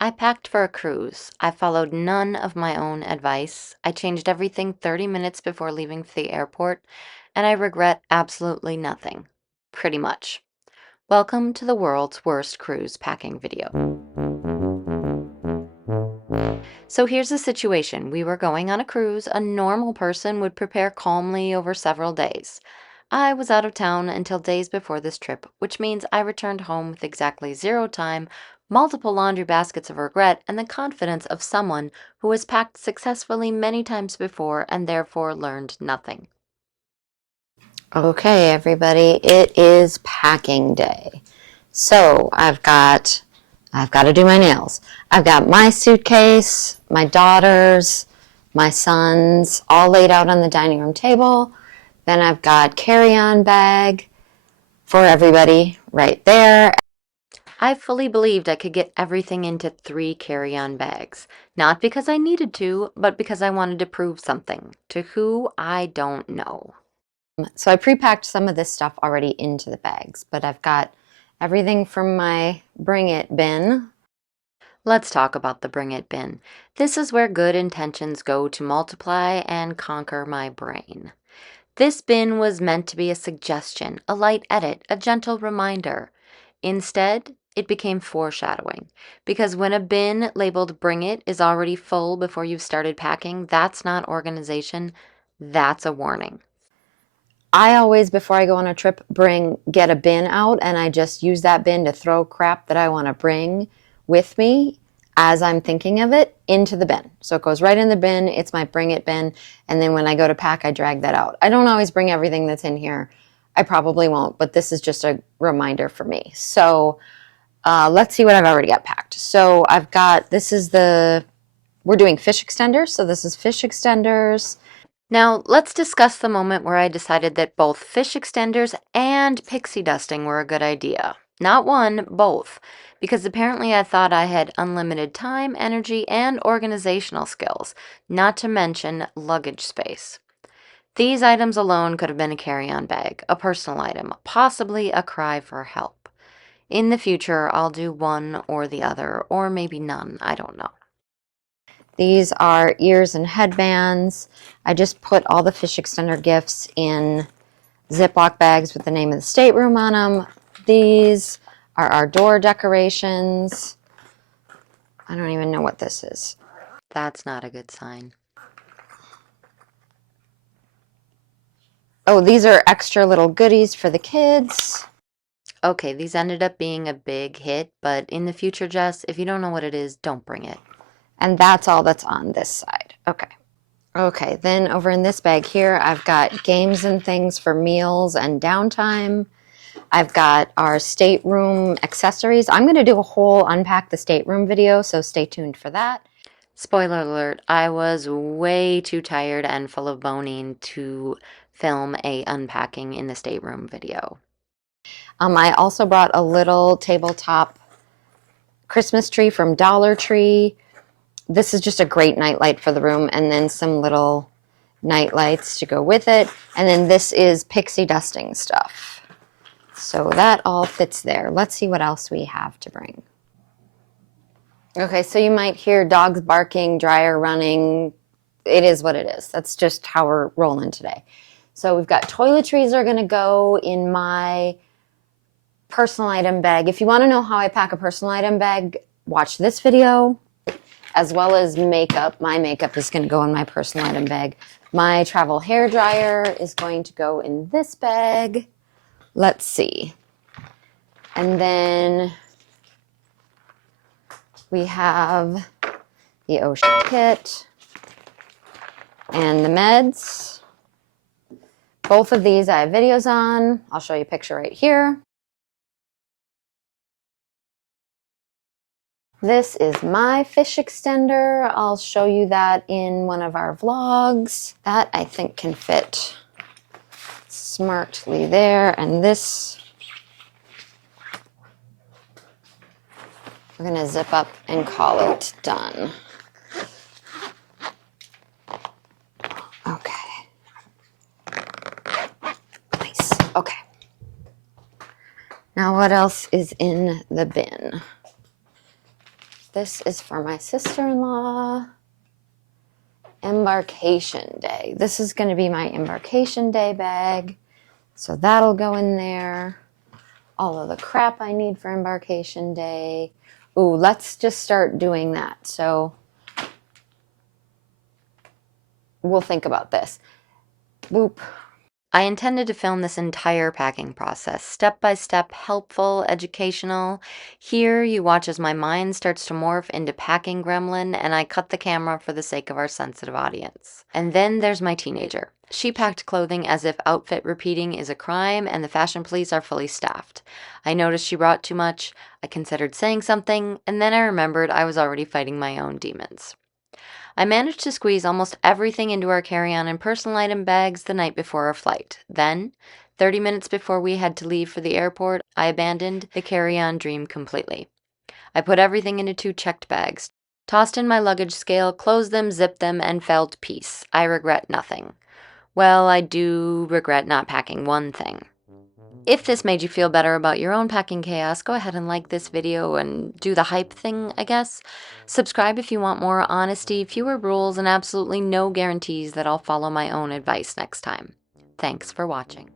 I packed for a cruise. I followed none of my own advice. I changed everything 30 minutes before leaving for the airport, and I regret absolutely nothing. Pretty much. Welcome to the world's worst cruise packing video. So here's the situation. We were going on a cruise. A normal person would prepare calmly over several days. I was out of town until days before this trip, which means I returned home with exactly zero time, multiple laundry baskets of regret, and the confidence of someone who has packed successfully many times before and therefore learned nothing. Okay, everybody, it is packing day. So I've got to do my nails. I've got my suitcase, my daughter's, my son's, all laid out on the dining room table. Then I've got carry-on bag for everybody right there. I fully believed I could get everything into 3 carry-on bags, not because I needed to, but because I wanted to prove something. To who, I don't know. So I pre-packed some of this stuff already into the bags, but I've got everything from my bring it bin. Let's talk about the Bring It bin. This is where good intentions go to multiply and conquer my brain. This bin was meant to be a suggestion, a light edit, a gentle reminder. Instead, it became foreshadowing. Because when a bin labeled Bring It is already full before you've started packing, that's not organization, that's a warning. I always, before I go on a trip, get a bin out, and I just use that bin to throw crap that I want to bring with me as I'm thinking of it into the bin. So it goes right in the bin. It's my bring it bin. And then when I go to pack, I drag that out. I don't always bring everything that's in here. I probably won't, but this is just a reminder for me. So let's see what I've already got packed. So I've got, we're doing fish extenders. So this is fish extenders. Now, let's discuss the moment where I decided that both fish extenders and pixie dusting were a good idea. Not one, both. Because apparently I thought I had unlimited time, energy, and organizational skills, not to mention luggage space. These items alone could have been a carry-on bag, a personal item, possibly a cry for help. In the future, I'll do one or the other, or maybe none, I don't know. These are ears and headbands. I just put all the fish extender gifts in Ziploc bags with the name of the stateroom on them. These are our door decorations. I don't even know what this is. That's not a good sign. Oh, these are extra little goodies for the kids. Okay, these ended up being a big hit, but in the future, Jess, if you don't know what it is, don't bring it. And that's all that's on this side. Okay. Okay, then over in this bag here, I've got games and things for meals and downtime. I've got our stateroom accessories. I'm going to do a whole unpack the stateroom video, so stay tuned for that. Spoiler alert, I was way too tired and full of boning to film a unpacking in the stateroom video. I also brought a little tabletop Christmas tree from Dollar Tree. This is just a great nightlight for the room, and then some little night lights to go with it. And then this is pixie dusting stuff. So that all fits there. Let's see what else we have to bring. Okay, so you might hear dogs barking, dryer running. It is what it is. That's just how we're rolling today. So we've got toiletries are going to go in my personal item bag. If you want to know how I pack a personal item bag, watch this video, as well as makeup. My makeup is going to go in my personal item bag. My travel hair dryer is going to go in this bag. Let's see. And then we have the ocean kit and the meds. Both of these I have videos on. I'll show you a picture right here. This is my fish extender. I'll show you that in one of our vlogs. That I think can fit smartly there. And this, we're going to zip up and call it done. Okay. Nice. Okay. Now what else is in the bin? This is for my sister-in-law. Embarkation day. This is going to be my embarkation day bag. So that'll go in there. All of the crap I need for embarkation day. Ooh, let's just start doing that. So we'll think about this. Boop. I intended to film this entire packing process, step by step, helpful, educational. Here, you watch as my mind starts to morph into packing gremlin, and I cut the camera for the sake of our sensitive audience. And then there's my teenager. She packed clothing as if outfit repeating is a crime, and the fashion police are fully staffed. I noticed she brought too much. I considered saying something, and then I remembered I was already fighting my own demons. I managed to squeeze almost everything into our carry-on and personal item bags the night before our flight. Then, 30 minutes before we had to leave for the airport, I abandoned the carry-on dream completely. I put everything into 2 checked bags, tossed in my luggage scale, closed them, zipped them, and felt peace. I regret nothing. Well, I do regret not packing one thing. If this made you feel better about your own packing chaos, go ahead and like this video and do the hype thing, I guess. Subscribe if you want more honesty, fewer rules, and absolutely no guarantees that I'll follow my own advice next time. Thanks for watching.